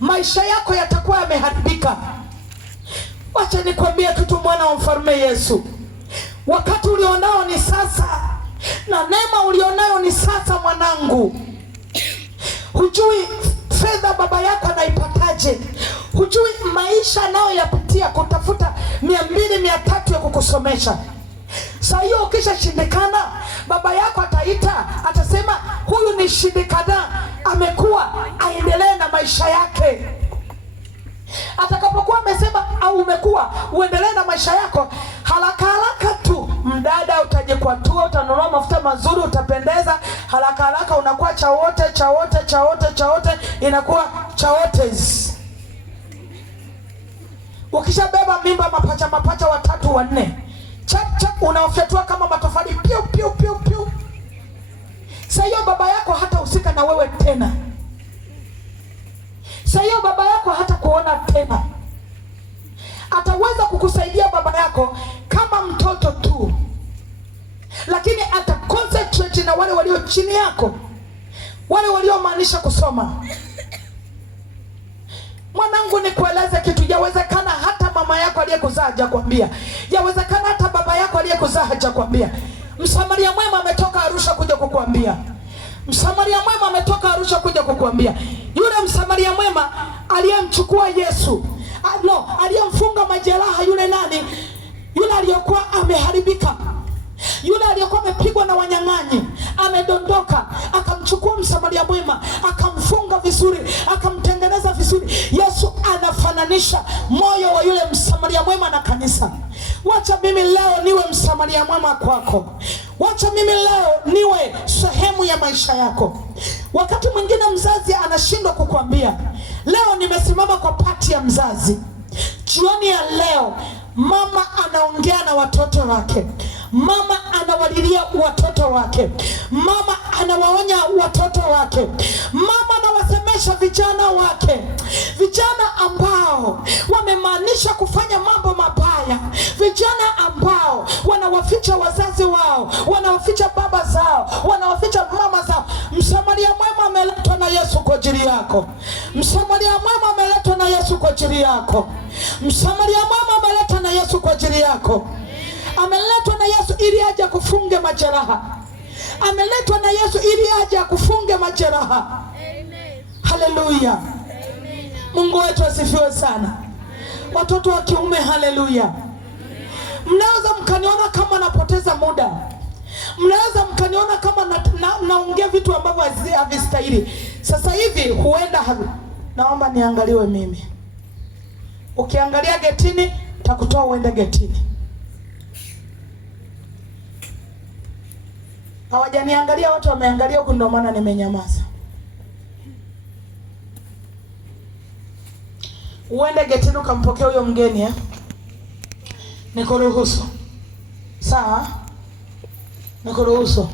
maisha yako yatakuwa yameharibika. Wacha nikwambie kitu, mwana wa mfalme Yesu, wakati ulionao ni sasa, na neema ulionayo ni sasa mwanangu. Hujui fedha baba yako anaipataje, hujui maisha nayo yapitia kutafuta 200 300 ya kukusomesha. Sasa hiyo ukishashindikana, baba yako ataita, atasema huyu ni shindikana, amekuwa, aendelee na maisha yake. Atakapokuwa amesema au umekuwa, uendelee na maisha yako, haraka tu mdada utajikwatua, utanunua mafuta mazuri, utapendeza, haraka unakuwa chawote, inakuwa chawotes. Ukishabeba mimba mapacha 3 4, chap unaofyatua kama matofali, piu. Sasa hiyo baba yako hata husika na wewe tena. Sasa hiyo baba yako hata kuona tena. Ataweza kukusaidia baba yako kama mtoto tu, lakini ata concentrate na wale walio chini yako, wale waliomaanisha kusoma. Mwanangu, nikueleze kitu, yawezekana hata mama yako aliyekuzaa hajakwambia, yawezekana hata baba yako aliyekuzaa hajakwambia. Msamaria mwema ametoka Arusha kuja kukuambia. Msamaria mwema ametoka Arusha kuja kukuambia. Yule msamaria mwema aliyemchukua Yesu, aliyemfunga majeraha, yule nani? Yule aliyokuwa ameharibika, yule aliyokuwa amepigwa na wanyang'anyi, amedondoka, akamchukua msamaria mwema, akamfunga vizuri, akamtengeneza vizuri. Yesu anafananisha moyo wa yule msamaria mwema na kanisa. Wacha mimi leo niwe msamaria mwema kwako. Wacha mimi leo niwe sehemu ya maisha yako. Wakati mwingine mzazi anashindwa kukwambia. Leo nimesimama kwa pati ya mzazi. Jioni ya leo mama anaongea na watoto wake. Mama anawalilia watoto wake. Mama anawaonya watoto wake. Mama anawasemesha vijana wake. Vijana ambao wamemaanisha kufanya mambo mabaya. Vijana ambao wanawaficha wazazi wao, wanawaficha baba zao, wanawaficha mama zao. Msamaria mwema ameletwa na Yesu kwa ajili yako. Msamaria mwema ameletwa na Yesu kwa ajili yako. Msamaria mwema ameletwa na Yesu kwa ajili yako. Ameletwa na Yesu ili aje akufunge majeraha. Ameletwa na Yesu ili aje akufunge majeraha. Amen. Haleluya. Amen. Mungu wetu asifiwe sana. Watoto wa kiume, haleluya. Mnaweza mkaniona kama napoteza muda. Mnaweza mkaniona kama naongea vitu ambavyo havistahili. Sasa hivi huenda naomba niangaliwe mimi. Ukiangalia getini, takutoa uende getini. Hawajaniangalia, watu wameangalia huko, ndio maana nimenyamaza. Uende getini ukampokea huyo mgeni, nikuruhusu. Sawa? Nikuruhusu.